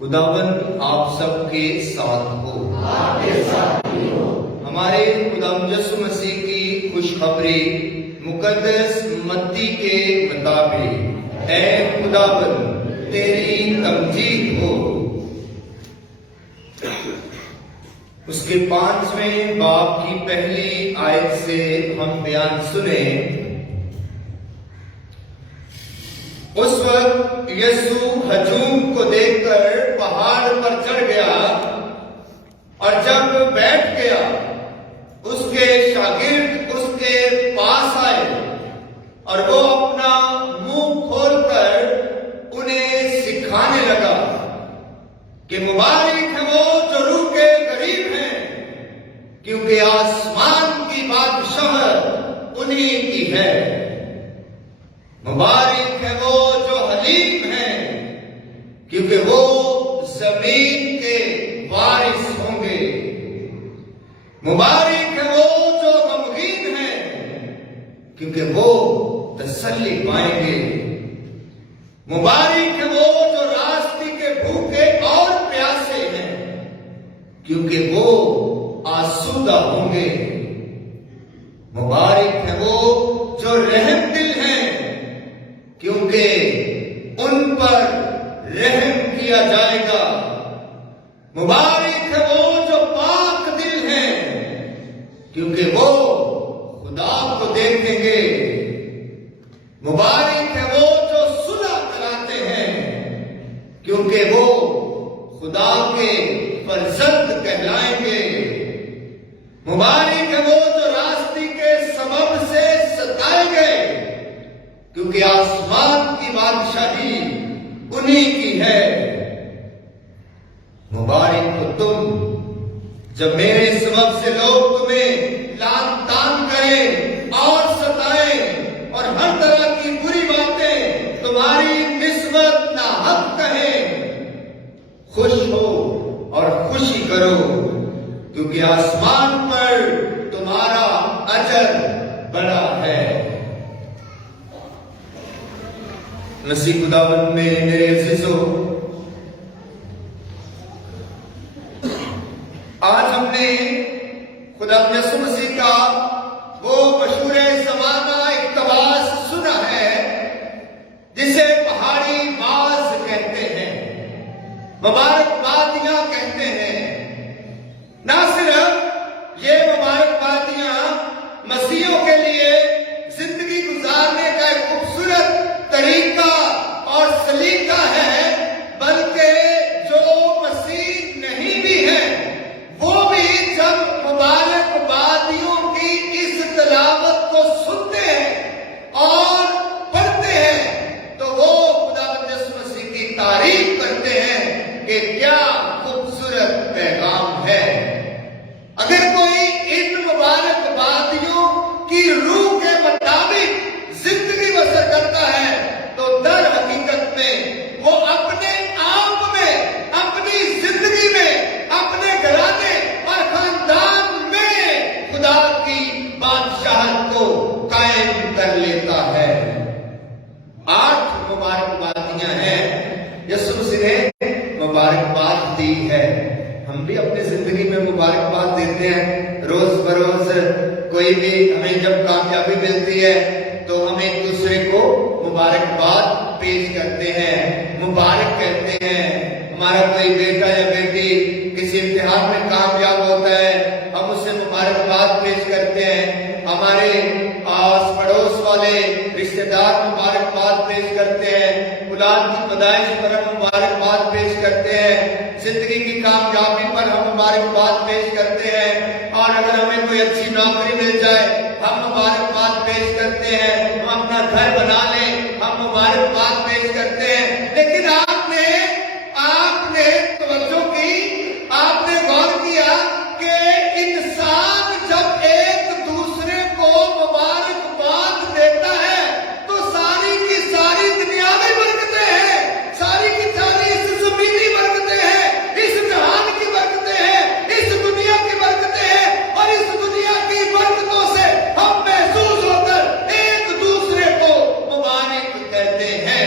خداوند آپ سب کے ساتھ ہو، ہمارے خدا یسوع مسیح کی خوشخبری مقدس متی کے مطابق اے خداوند تیری تمجید ہو۔ اس کے 5ویں باب کی پہلی آیت سے ہم بیان سنیں۔ اس وقت یسوع ہجوم کو دیکھ کر پہاڑ پر چڑھ گیا، اور جب بیٹھ گیا اس کے شاگرد اس کے پاس آئے اور وہ اپنا منہ کھول کر انہیں سکھانے لگا کہ مبارک ہے وہ جو روح کے غریب ہیں، کیونکہ آسمان کی بادشاہت انہی کی ہے۔ مبارک ہے وہ جو حلیم ہیں، کیونکہ وہ زمین کے وارث ہوں گے۔ مبارک ہے وہ جو غمگین ہیں، کیونکہ وہ تسلی پائیں گے۔ مبارک ہے وہ جو راستے کے بھوکے اور پیاسے ہیں، کیونکہ وہ آسودہ ہوں گے۔ مبارک ہے وہ جو رحم دل ہیں، کیونکہ ان پر رحم کیا جائے گا۔ مبارک ہے وہ جو پاک دل ہیں، کیونکہ وہ خدا کو دیکھیں گے۔ مبارک ہے وہ جو صلح کراتے ہیں، کیونکہ وہ خدا کے فرزند کہلائیں گے۔ مبارک ہے وہ جو راستے کے سبب سے ستائے گئے، کیونکہ آسمان کی بادشاہی انہی کی ہے۔ مبارک ہو تم جب میرے سبب سے لوگ تمہیں لعن طعن کریں اور ستائیں اور ہر طرح کی بری باتیں تمہاری نسبت ناحق کہیں۔ خوش ہو اور خوشی کرو، کیونکہ آسمان پر تمہارا اجر بڑا ہے۔ مسیح خداوند میں میرے عزیزو، آج ہم نے خدا یسوع مسیح کا وہ مشہور زمانہ اقتباس سنا ہے جسے پہاڑی باز کہتے ہیں، مبارکبادیاں کہتے ہیں۔ نہ صرف یہ مبارکبادیاں مسیحیوں کے لیے زندگی گزارنے کا ایک خوبصورت طریقہ اور سلیقہ ہے، بلکہ جو مسیح نہیں بھی ہیں وہ بھی جب مبارکبادیوں کی اس تلاوت کو سنتے ہیں اور پڑھتے ہیں تو وہ خدا یسوع مسیح کی تعریف کرتے ہیں کہ کیا خوبصورت پیغام ہے۔ اگر کوئی ان مبارکبادیوں کی روح کے مطابق زندگی بسر کرتا ہے تو در حقیقت میں وہ اپنے آپ میں، اپنی زندگی میں، اپنے گھرانے اور خاندان میں خدا کی بادشاہت کو قائم کر لیتا ہے۔ 8 مبارکبادیاں ہیں یسوع مسیح نے مبارکباد دی ہے۔ ہم بھی اپنی زندگی میں مبارکباد دیتے ہیں روز بروز۔ کوئی بھی ہمیں جب کامیابی ملتی ہے تو ہم ایک دوسرے کو مبارکباد پیش کرتے ہیں، مبارک کہتے ہیں۔ ہمارا کوئی بیٹا یا بیٹی کسی امتحان میں کامیاب ہوتا ہے، ہم اسے مبارکباد پیش کرتے ہیں۔ ہمارے آس پڑوس والے رشتہ دار مبارکباد پیش کرتے ہیں، اولاد کی پیدائش پر ہم مبارکباد پیش کرتے ہیں، زندگی کی کامیابی پر ہم مبارکباد پیش کرتے ہیں، اور اگر ہمیں کوئی اچھی نوکری مل جائے ہم مبارکباد پیش کرتے ہیں، ہم اپنا گھر بنا لیں ہم مبارکباد پیش کرتے ہیں۔ لیکن آپ نے توجہ کی، آپ نے غور کیا کہ انسان جب ایک دوسرے کو مبارکباد دیتا ہے تو ساری کی ساری دنیاوی برکتیں ہیں، ساری کی ساری اس زمینی برکتیں ہیں، اس جہان کی برکتیں ہیں، اس دنیا کی برکتیں ہیں، اور اس دنیا کی برکتوں سے ہم محسوس ہو کر ایک دوسرے کو مبارک کہتے ہیں۔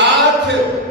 8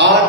8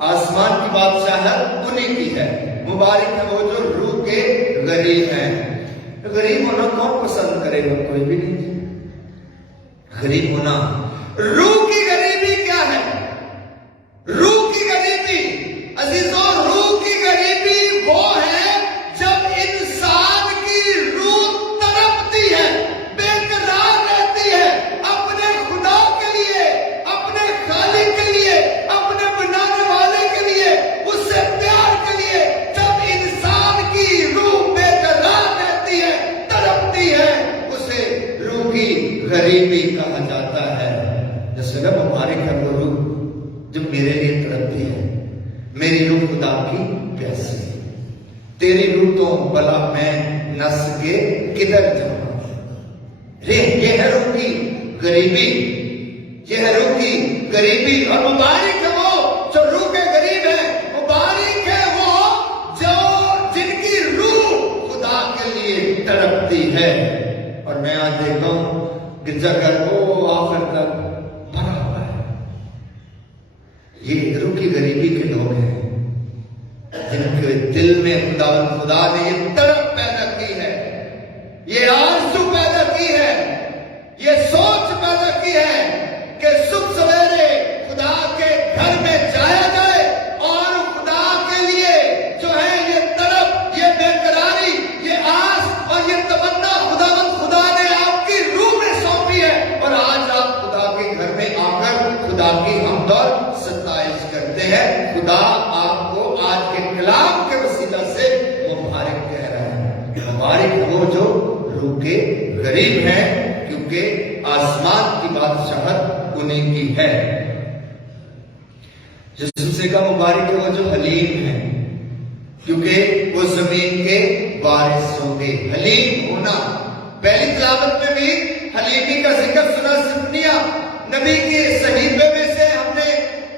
آسمان کی بادشاہت انہیں کی ہے۔ مبارک ہے وہ جو روح کے غریب ہیں۔ غریب ہونا کون پسند کرے گا؟ کوئی بھی نہیں۔ غریب ہونا، روح کی غریبی کیا ہے؟ روح کی غریبی عزیزوں، روح کی غریبی وہ ہے جب انسان کی روح تڑپتی ہے، بے قرار رہتی ہے اپنے خدا کے لیے، اپنے خالق کے لیے، اپنے بنانے والے کے لیے، اس سے پیار کے لیے۔ جب انسان کی روح بے قرار رہتی ہے، تڑپتی ہے، اسے روح کی غریبی کہا جاتا ہے۔ جیسے نا مبارک ہے وہ روح جو میرے لیے تڑپتی ہے، میری روح خدا کی پیاسی ہے۔ تیری روح تو بلا میں نس کے کدھر جاؤں۔ یہ ہے روح کی غریبی، یہ ہے روح کی غریبی۔ اور مبارک ہے وہ جو روح کے غریب ہے، مبارک ہے وہ جو جن کی روح خدا کے لیے تڑپتی ہے۔ اور میں آج دیکھتا ہوں گرجا گھر کو آخر تک بھرا ہوا ہے۔ یہ روح کی غریبی کے لوگ ہیں جن کے دل میں خدا نے یہ تڑپ پیدا کی ہے، یہ آرزو پیدا کی ہے، یہ سوچ پیدا کی ہے کہ صبح سویرے خدا کے گھر میں جایا جائے اور خدا کے لیے جو ہے یہ تڑپ، یہ بے قراری، یہ آس اور یہ تمنا خدا نے آپ کی روح میں سونپی ہے۔ اور آج آپ خدا کے گھر میں آ کر خدا کی حمد اور ستائش کرتے ہیں۔ خدا آپ کو آج کے کلام کے وسیلہ سے مبارک کہہ رہا ہے۔ مبارک وہ جو روح کے غریب ہیں، کیونکہ آسمان کی بادشاہت انہیں کی ہے۔ یسوع سے کہا مبارک ہے وہ جو حلیم ہیں، کیونکہ وہ زمین کے وارث ہوں گے۔ حلیم ہونا، پہلی تلاوت میں بھی حلیمی کا ذکر سنا۔ سفنیہ نبی کے صحیفے میں سے ہم نے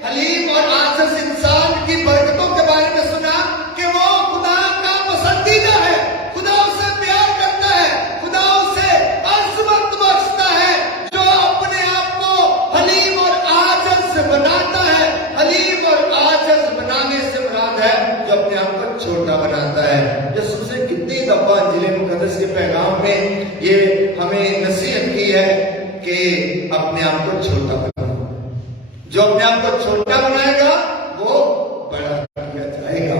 حلیم اور عاجز انسان کی برکتوں کے بارے میں سنا کہ وہ خدا کا پسندیدہ ہے، خدا اسے پیار کرتا ہے، خدا اسے عظمت بخشتا ہے جو اپنے آپ کو حلیم اور عاجز بناتا ہے۔ حلیم اور عاجز بنانے سے مراد ہے جو اپنے آپ کو چھوٹا بناتا ہے۔ یسوع سے کتنی دفعہ انجیل مقدس کے پیغام میں یہ ہمیں نصیحت کی ہے کہ اپنے آپ کو چھوٹا بناؤ۔ جو اپنے آپ کو چھوٹا بنائے گا وہ بڑا کیا جائے گا۔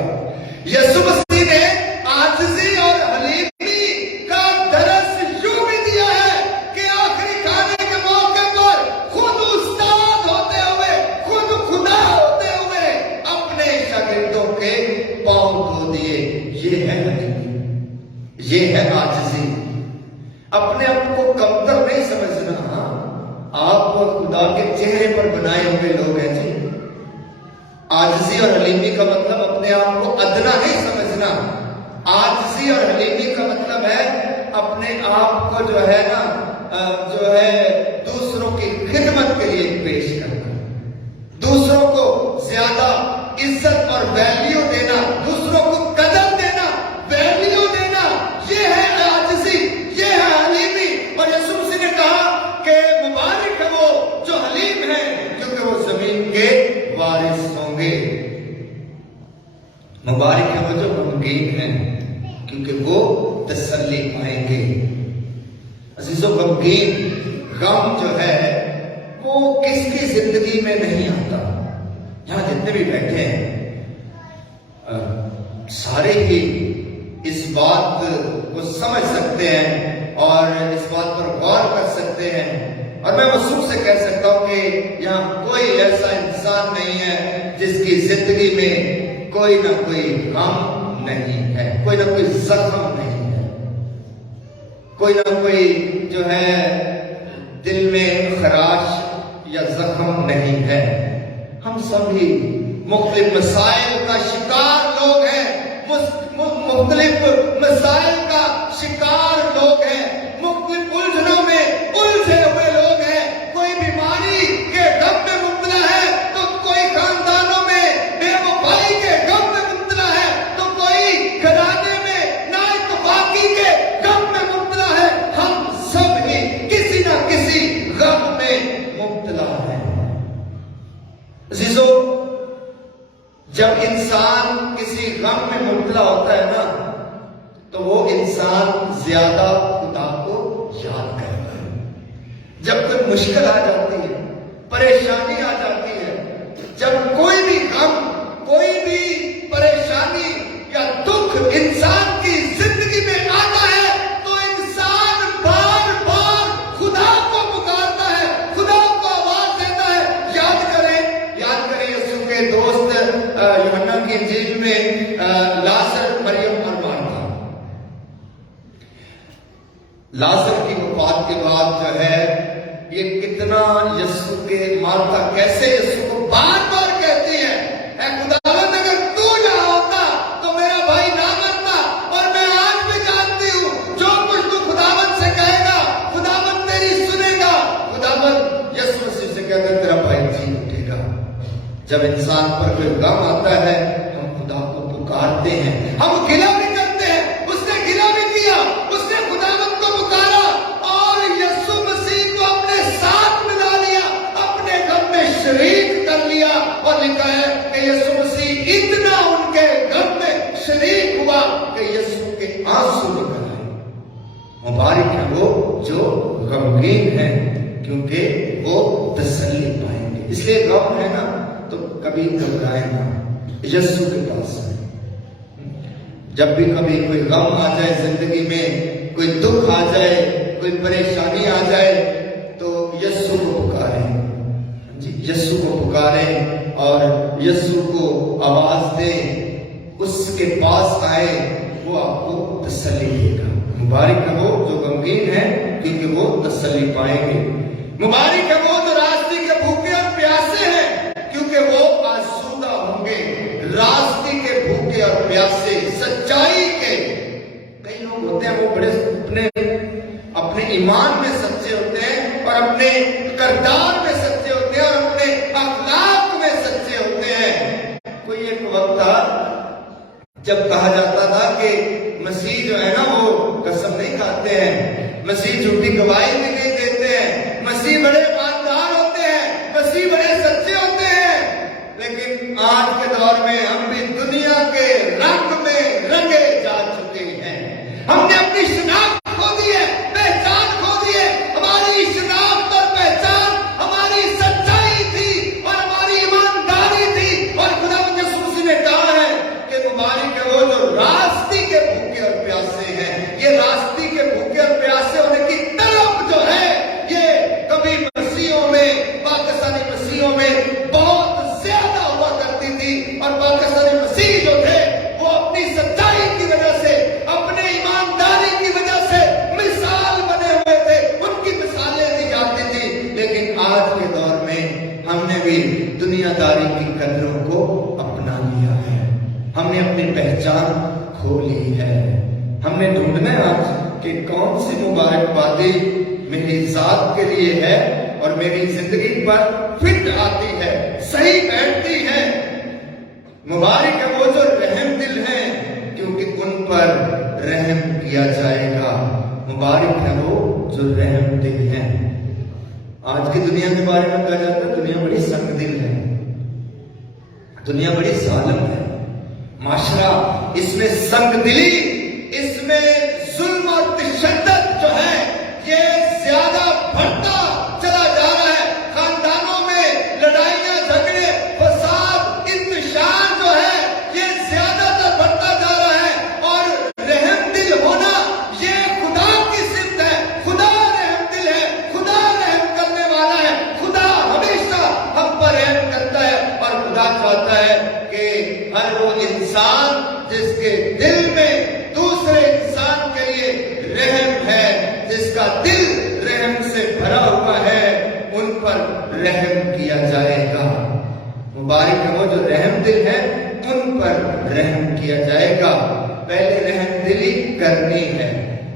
یسوع مسیح نے عاجزی اور حلیمی کا درس یوں بھی دیا ہے کہ آخری کھانے کے موقع پر خود استاد ہوتے ہوئے، خود خدا ہوتے ہوئے اپنے شاگردوں کے پاؤں دھو دیے۔ یہ ہے حلیمی، یہ ہے عاجزی۔ اپنے آپ کو کمتر نہیں سمجھنا۔ آپ خدا کے چہرے پر بنائے ہوئے لوگ ہیں جی۔ عاجزی اور حلیمی کا مطلب اپنے آپ کو ادنا نہیں سمجھنا۔ عاجزی اور حلیمی کا مطلب ہے اپنے آپ کو جو ہے نا دوسروں کی خدمت کے لیے پیش کرنا، دوسروں کو زیادہ عزت اور ویلیو دینا، دوسروں کو قدر دینا، ویلیو دینا، یہ ہے عاجزی، یہ ہے حلیمی۔ اور یسوع مسیح نے کہا کہ مبارک ہے وہ جو حلیم ہے، کیونکہ وہ زمین کے وارث ہوں گے۔ مبارک ہے وہ جو غمگین ہیں، کیونکہ وہ تسلی پائیں گے۔ عزیزو، غمگین، غم جو ہے وہ کس کی زندگی میں نہیں آتا؟ یہاں جتنے بھی بیٹھے ہیں سارے ہی اس بات کو سمجھ سکتے ہیں اور اس بات پر غور کر سکتے ہیں۔ اور میں وثوق سے کہہ سکتا ہوں کہ یہاں کوئی ایسا انسان نہیں ہے جس کی زندگی میں کوئی نہ کوئی غم نہیں ہے، کوئی نہ کوئی زخم نہیں ہے، کوئی نہ کوئی جو ہے دل میں خراش یا زخم نہیں ہے۔ ہم سبھی مختلف مسائل کا شکار لوگ ہیں، مختلف مسائل کا شکار لوگ ہیں، مختلف الجھنوں میں الجھے ہوئے لوگ ہیں۔ کوئی بیماری کے غم میں مبتلا ہے تو کوئی خاندانوں میں بے وفائی کے غم میں مبتلا ہے تو کوئی گھرانے میں نااتفاقی کے غم میں مبتلا ہے۔ ہم سب ہی کسی نہ کسی غم میں مبتلا ہیں۔ عزیزو، میں مبتلا ہوتا ہے نا تو وہ انسان زیادہ خدا کو یاد کرتا ہے. جب کوئی مشکل آ جاتی ہے، پریشانی آ جاتی ہے، جب کوئی بھی غم، کوئی بھی پریشانی یا دکھ انسان کی زندگی میں آتا ہے تو انسان بار بار خدا کو پکارتا ہے، خدا کو آواز دیتا ہے. یاد کریں یسوع کے دوست یوحنا کی انجیل میں لازر، مریم اور مارتا. لازر کی وفات کے بعد جو ہے یہ کتنا یسوع کے مارتا کیسے یسوع کو بار بار کہتی ہے، اے خداوند اگر تو نہ ہوتا تو میرا بھائی نہ مرتا. اور میں آج بھی جانتی ہوں جو کچھ تو خداوند سے کہے گا خداوند تیری سنے گا. خداوند یسوع مسیح سے کہتا ہے تیرا بھائی جی اٹھے گا. جب انسان پر کوئی غم آتا ہے ہم خدا کو پکارتے ہیں، ہم گلہ بھی کرتے ہیں. اس نے گلہ بھی کیا، اس نے خداوند کو پکارا اور یسوع مسیح کو اپنے ساتھ ملا لیا، اپنے غم میں شریک کر لیا. اور لکھا ہے کہ یسوع مسیح اتنا ان کے غم میں شریک ہوا کہ یسوع کے آنسو نکل آئے. مبارک ہے وہ جو غمگین ہیں کیونکہ وہ تسلی پائیں گے. اس لیے غم ہے نا تو کبھی گھبرائے نہ، یسوع کے پاس آئے. جب بھی کبھی کوئی غم آ جائے زندگی میں، کوئی دکھ آ جائے، کوئی پریشانی آ جائے تو یسوع کو پکاریں. جی یسوع کو پکاریں اور یسوع کو آواز دیں، اس کے پاس آئے، وہ آپ کو تسلی دے گا. مبارک ہے وہ جو غمگین ہے کیونکہ وہ تسلی پائیں گے. مبارک ہے وہ جو راستے کے بھوکے اور پیاسے ہیں کیونکہ وہ آسودہ ہوں گے. راستے کے بھوکے اور پیاسے، سچائی کے. کئی لوگ ہوتے ہیں وہ بڑے اپنے ایمان میں سچے ہوتے ہیں اور اپنے کردار میں سچے ہوتے ہیں اور اپنے اخلاق میں سچے ہوتے ہیں. کوئی ایک وقت تھا جب کہا جاتا تھا کہ مسیح جو ہے نا وہ قسم نہیں کھاتے ہیں، مسیح جھوٹی گواہی بھی نہیں دیتے ہیں، مسیح بڑے ایماندار ہوتے ہیں، مسیح بڑے سچے ہوتے ہیں. لیکن آج کے دور میں ہم بھی دنیا کے رنگ میں رنگے جا چکے ہیں. ہم نے اپنی شناخت کھو دی ہے، پہچان کھو دی ہے. ہماری شناخت اور پہچان ہماری سچائی تھی اور ہماری ایمانداری تھی. اور خداوند یسوع مسیح نے کہا ہے کہ مبارک ہے وہ جو راستے کے بھوکے اور پیاسے ہیں. یہ راستے کے بھوکے اور پیاسے ہونے کی طلب جو ہے یہ کبھی مسیحوں میں، پاکستانی مسیحوں میں بہت زیادہ ہوا کرتی تھی. اور پاکستانی مسیح جو تھے وہ اپنی سچائی کی وجہ سے، اپنے ایمانداری کی وجہ سے مثال بنے ہوئے تھے، ان کی مثالیں دی جاتی تھی. لیکن آج کے دور میں ہم نے بھی دنیا داری کی قدروں کو اپنا لیا ہے. ہم نے اپنی پہچان کھو لی ہے. ہم نے ڈھونڈنا ہے آج کہ کون سی مبارک باتیں میری ذات کے لیے ہے اور میری زندگی پر فٹ آتی ہے، صحیح بیٹھتی ہے. مبارک ہے وہ جو رحم دل ہیں کیونکہ ان پر رحم کیا جائے گا. مبارک ہے وہ جو رحم دل ہیں. آج کی دنیا کے بارے میں کہا جاتا ہے دنیا بڑی سنگ دل ہے، دنیا بڑی ظالم ہے. معاشرہ اس میں سنگ دلی، اس میں ظلم اور تشدد جو ہے یہ زیادہ بڑھتا چلا جا رہا ہے. خاندانوں میں لڑائیاں، جھگڑے، فساد، انتشار جو ہے یہ زیادہ تر بڑھتا جا رہا ہے. اور رحم دل ہونا یہ خدا کی صفت ہے. خدا رحم دل ہے، خدا رحم کرنے والا ہے. خدا ہمیشہ ہم پر رحم کرتا ہے اور خدا چاہتا ہے کہ ہر وہ انسان جس کے دل میں دوسرے انسان کے لیے رحم ہے، جس کا دل رحم سے بھرا ہوا ہے، ان پر رحم کیا جائے گا. مبارک ہے وہ جو رحم دل ہے، ان پر رحم کیا جائے گا. پہلے رحم دلی کرنی ہے،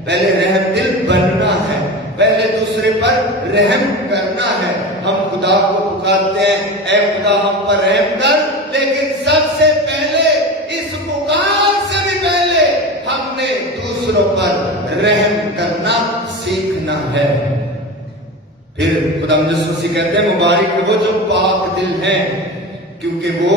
پہلے رحم دل بننا ہے، پہلے دوسرے پر رحم کرنا ہے. ہم خدا کو پکارتے ہیں اے خدا ہم پر رحم کر، لیکن سب سے پہلے اس پکار سے بھی پہلے ہم نے دوسروں پر رحم کرنا سیکھنا ہے. پھر خدا یسوع مسیح کہتے ہیں مبارک ہے وہ جو پاک دل ہیں کیونکہ وہ